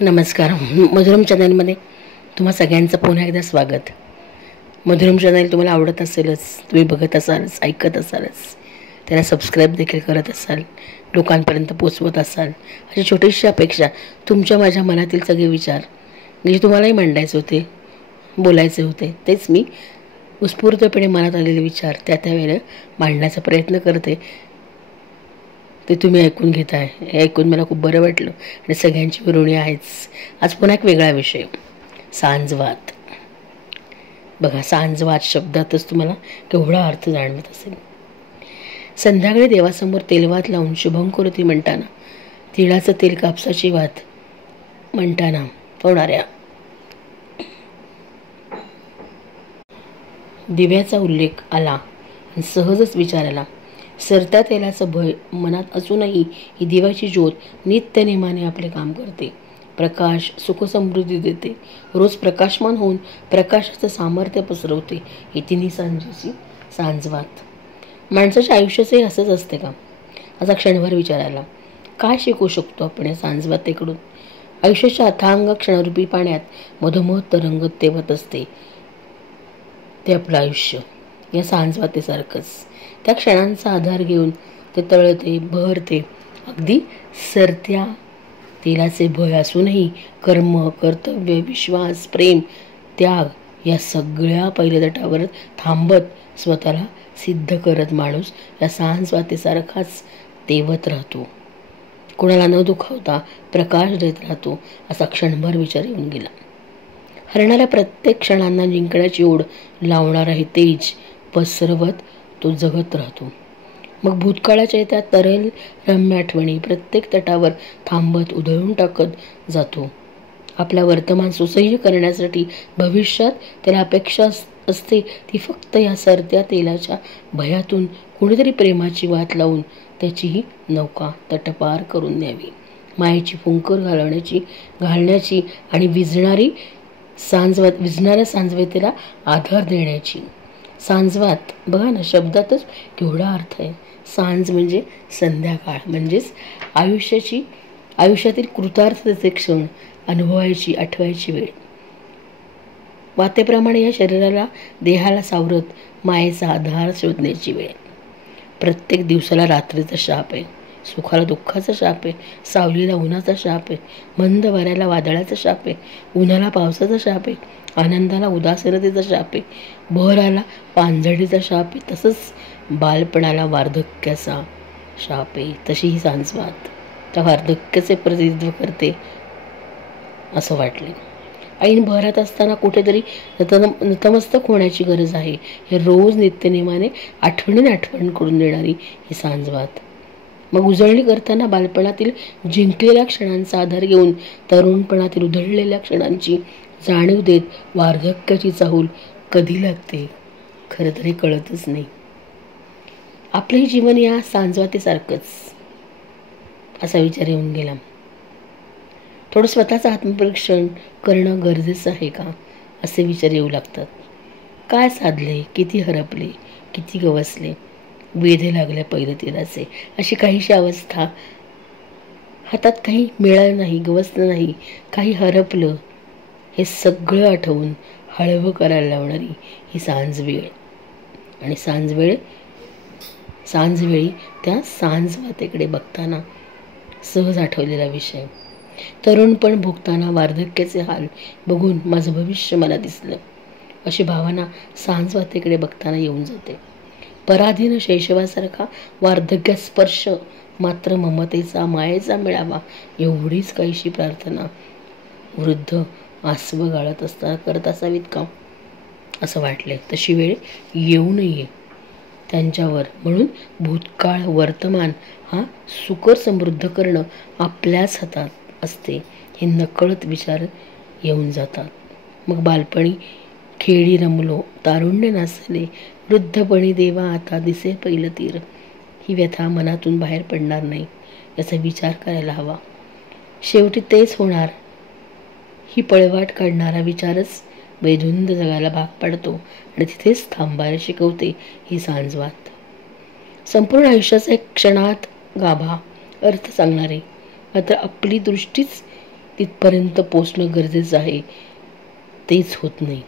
नमस्कार. मधुरम चॅनलमध्ये तुम्हा सगळ्यांचं पुन्हा एकदा स्वागत. मधुरम चॅनल तुम्हाला आवडत असेलच, तुम्ही बघत असालच, ऐकत असालच, त्याला सबस्क्राईब देखील करत असाल, लोकांपर्यंत पोचवत असाल. अशी छोटीशी अपेक्षा तुमच्या माझ्या मनातील सगळे विचार म्हणजे तुम्हालाही मांडायचे होते, बोलायचे होते, तेच मी उत्स्फूर्तपणे मनात आलेले विचार त्या वेळेला मांडण्याचा प्रयत्न करते. ते तुम्ही ऐकून घेताय, हे ऐकून मला खूप बरं वाटलं आणि सगळ्यांची ऋणी आहेच. आज पुन्हा एक वेगळा विषय, सांजवात. बघा, सांजवात शब्दातच तुम्हाला केवढा अर्थ जाणवत असेल. संध्याकाळी देवासमोर तेलवात लावून शुभंकरोती म्हणताना, तिळाचं तेल कापसाची वात म्हणताना होणाऱ्या दिव्याचा उल्लेख आला आणि सहजच विचार आला. सरत्या तेलाचं भय मनात असूनही ही दिव्याची ज्योत नित्यनेमाने आपले काम करते, प्रकाश सुखसमृद्धी देते, रोज प्रकाशमान होऊन प्रकाशाचं सामर्थ्य पसरवते. ही तिन्ही सांजेची सांजवात. माणसाच्या आयुष्याचंही असंच असते का, असा क्षणभर विचारायला. काय शिकू शकतो आपण या सांजवातेकडून? आयुष्याच्या अथांग क्षणरूपी पाण्यात मधोमध तरंगत तेवत असते ते आपलं आयुष्य. या सांजवातेसारखंच त्या क्षणांचा आधार घेऊन ते तळते, बहरते. अगदी सरत्या तेलाचे भय असूनही कर्म, कर्तव्य, विश्वास, प्रेम, त्याग या सगळ्या पहिल्या तटावर थांबत स्वतःला सिद्ध करत माणूस या सांजवातेसारखाच तेवत राहतो. कोणाला न दुखावता प्रकाश देत राहतो, असा क्षणभर विचार येऊन गेला. हरणाऱ्या प्रत्येक क्षणांना जिंकण्याची ओढ लावणारा हे तेज पसरवत तो जगत राहतो. मग भूतकाळाच्या त्या तरेल रम्य आठवणी प्रत्येक तटावर थांबत उधळून टाकत जातो. आपला वर्तमान सुसह्य करण्यासाठी भविष्यात त्याला अपेक्षा असते ती फक्त या सरत्या तेलाच्या भयातून कुणीतरी प्रेमाची वात लावून त्याचीही नौका तटपार करून न्यावी, मायेची फुंकर घालण्याची आणि विझणाऱ्या सांजवेतेला आधार देण्याची. सांजवात बघा ना, शब्दातच केवढा अर्थ आहे. सांज म्हणजे संध्याकाळ, म्हणजेच आयुष्यातील कृतार्थतेचे क्षण अनुभवायची, आठवायची वेळ. वातेप्रमाणे या शरीराला, देहाला सावरत मायेचा आधार शोधण्याची वेळ. प्रत्येक दिवसाला रात्रीचा शाप आहे, सुखाला दुःखाचा शाप आहे, सावलीला उन्हाचा शाप आहे, मंद वाऱ्याला वादळाचा शाप आहे, उन्हाला पावसाचा शाप आहे, आनंदाला उदासीनतेचा शाप आहे, बहराला पांझडीचा शाप आहे, तसंच बालपणाला वार्धक्याचा शाप आहे. तशी ही सांजवात त्या वार्धक्याचे प्रतिनिधित्व करते असं वाटले. ऐन बहरात असताना कुठेतरी नतमस्तक होण्याची गरज आहे. हे रोज नित्यनेमाने आठवण करून देणारी ही सांजवात. मग उजळणी करताना बालपणातील जिंकलेल्या क्षणांचा आधार घेऊन तरुणपणातील उधळलेल्या क्षणांची जाणीव देत वार्धक्याची चाहूल कधी लागते खरं तरी कळतच नाही. आपलंही जीवन या सांजवातेसारखंच, असा विचार येऊन गेला. थोडं स्वतःचं आत्मपरीक्षण करणं गरजेचं आहे का, असे विचार येऊ लागतात. काय साधले, किती हरपले, किती गवसले, वेधे लागले पहिल्या तेलाचे, अशी काहीशी अवस्था. हातात काही मिळालं नाही, गवसलं नाही, काही हरपलं, हे सगळं आठवून हळवं करायला लावणारी ही सांजवेळ. आणि सांजवेळी त्या सांजवातेकडे बघताना सहज आठवलेला विषय. तरुणपण भोगताना वार्धक्याचे हाल बघून माझं भविष्य मला दिसलं, अशी भावना सांजवातेकडे बघताना येऊन जाते. पराधीन शैशवासारखा वार्धक्यात स्पर्श मात्र ममतेचा, मायेचा मिळावा, एवढीच काहीशी प्रार्थना वृद्ध आसवं गाळत करत असावीत का, असं वाटले. तशी वेळ येऊ नये त्यांच्यावर, म्हणून भूतकाळ वर्तमान हा सुकर समृद्ध करणं आपल्याच हातात असते, हे नकळत विचार येऊन जातात. मग बालपणी खेळी रमलो, तारुण्य नाचले, वृद्धपणी देवा आता दिसे पहिलं तीर, ही व्यथा मनातून बाहेर पडणार नाही याचा विचार करायला हवा. शेवटी तेच होणार, ही पळवाट काढणारा विचारच वैधुंद जगाला भाग पाडतो आणि तिथेच थांबायला शिकवते ही सांजवात. संपूर्ण आयुष्याचा एक क्षणात गाभा अर्थ सांगणारे, मात्र आपली दृष्टीच तिथपर्यंत पोचणं गरजेचं आहे तेच होत नाही.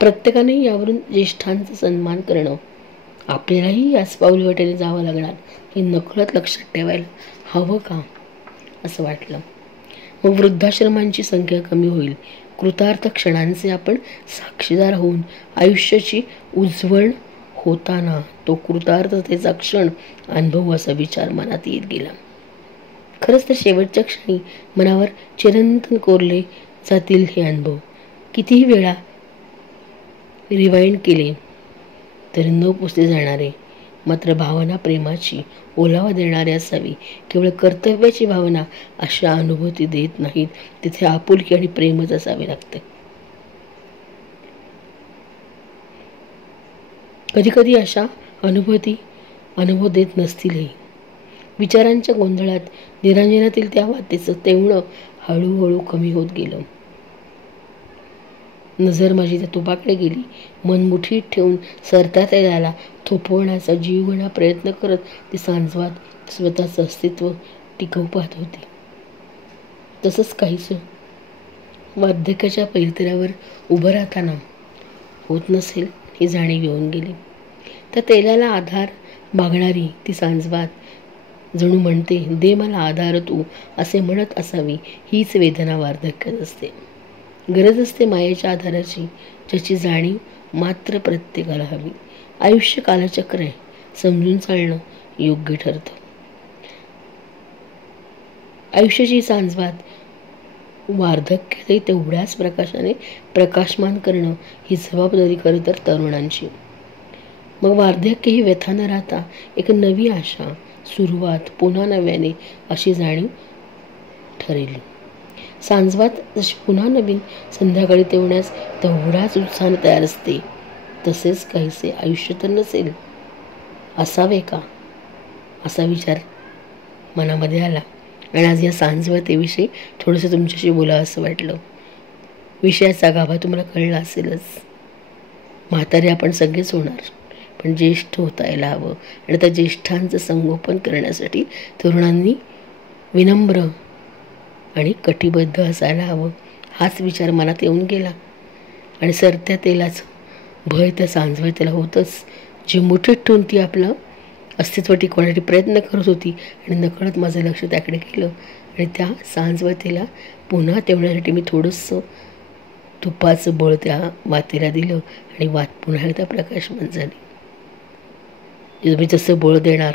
प्रत्येकाने यावरून ज्येष्ठांचा सन्मान करणं, आपल्यालाही याच पाऊलवाटेने जावं लागणार हे नकळत लक्षात ठेवायला हवं का असं वाटलं. मग वृद्धाश्रमांची संख्या कमी होईल, कृतार्थ क्षणांचे आपण साक्षीदार होऊन आयुष्याची उज्ज्वल होताना तो कृतार्थतेचा क्षण अनुभव असा विचार मनात येत गेला. खरंच तर शेवटच्या क्षणी मनावर चिरंतन कोरले जातील हे अनुभव. कितीही वेळा रिवाइंड केले तरी न पुसले जाणारे, मात्र भावना प्रेमाची ओलावा देणारी असावी. केवळ कर्तव्याची भावना अशा अनुभूती देत नाहीत, तिथे आपुलकी आणि प्रेमच असावे लागते. कधी कधी अशा अनुभव देत नसतीलही. विचारांच्या गोंधळात निरांजनातील त्या वाटेचं तेवढं हळूहळू कमी होत गेलं. नजर माझी त्या तुपाकडे गेली. मन मुठीत ठेवून सरता त्याला थोपवण्याचा जीवघेणा प्रयत्न करत ती सांजवात स्वतःचं अस्तित्व टिकवू पाहत होती. तसंच काहीसं वार्धक्याच्या पैलतीरावर उभं राहताना होत नसेल ही जाणीव येऊन गेली. त्या तेलाला आधार मागणारी ती सांजवात जणू म्हणते, दे मला आधार तू, असे म्हणत असावी. हीच वेदना वार्धक्यात असते. गरज असते मायेच्या आधाराची, ज्याची जाणीव मात्र प्रत्येकाला हवी. आयुष्य कालचक्र आहे, समजून चालणं योग्य ठरतं. आयुष्याची सांजवात वार्धक्यातही तेवढ्याच प्रकाशाने प्रकाशमान करणं ही जबाबदारी खरं तर तरुणांची. मग वार्धक्य ही व्यथा न राहता एक नवी आशा, सुरुवात, पुन्हा नव्याने अशी जाणीव ठरेल. सांजवात जशी पुन्हा नवीन संध्याकाळी तेवढ्याच उत्साहाने तयार असते, तसेच काहीसे आयुष्य तर नसेल, असावे का असा विचार मनामध्ये आला. आणि आज या सांजवातेविषयी थोडंसं तुमच्याशी बोलावं असं वाटलं. विषयाचा गाभा तुम्हाला कळला असेलच. म्हातारे आपण सगळेच होणार, पण ज्येष्ठ होता यायला हवं. आणि त्या ज्येष्ठांचं संगोपन करण्यासाठी तरुणांनी विनम्र आणि कटिबद्ध असायला हवं. हाच विचार मनात येऊन गेला. आणि सरत्या तेलाचं भय त्या सांजवतेला होतंच. जी मुठीत ठेवून ती आपलं अस्तित्व टिकवण्यासाठी प्रयत्न करत होती आणि नकळत माझं लक्ष त्याकडे गेलं. आणि त्या सांजवतेला पुन्हा तेवढ्यासाठी मी थोडंसं तुपाचं बळ त्या वातीला दिलं आणि वात पुन्हा एकदा प्रकाशमान झाली. तुम्ही जसं बळ देणार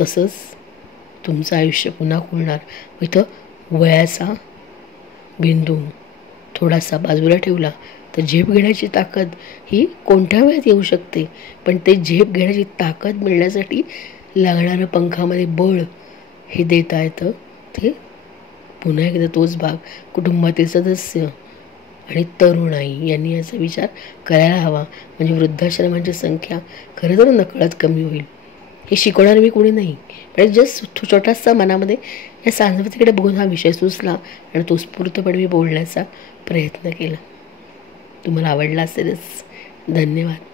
तसंच तुमचं आयुष्य पुन्हा खुलणार. इथं वयाचा बिंदू थोडासा बाजूला ठेवला तर झेप घेण्याची ताकद ही कोणत्या वेळात येऊ शकते, पण ते झेप घेण्याची ताकद मिळण्यासाठी लागणारं पंखामध्ये बळ हे देता येतं. ते पुन्हा एकदा तोच भाग कुटुंबातील सदस्य आणि तरुणाई यांनी याचा विचार करायला हवा. म्हणजे वृद्धाश्रमांची संख्या खरं तर नकळत कमी होईल. हे शिकवणार मी कोणी नाही, पण जस्ट छोटासा मनामध्ये या सांस्कृतिकडे बघून हा विषय सुचला आणि तो स्फूर्तपणे मी बोलण्याचा प्रयत्न केला. तुम्हाला आवडला असेलच. धन्यवाद.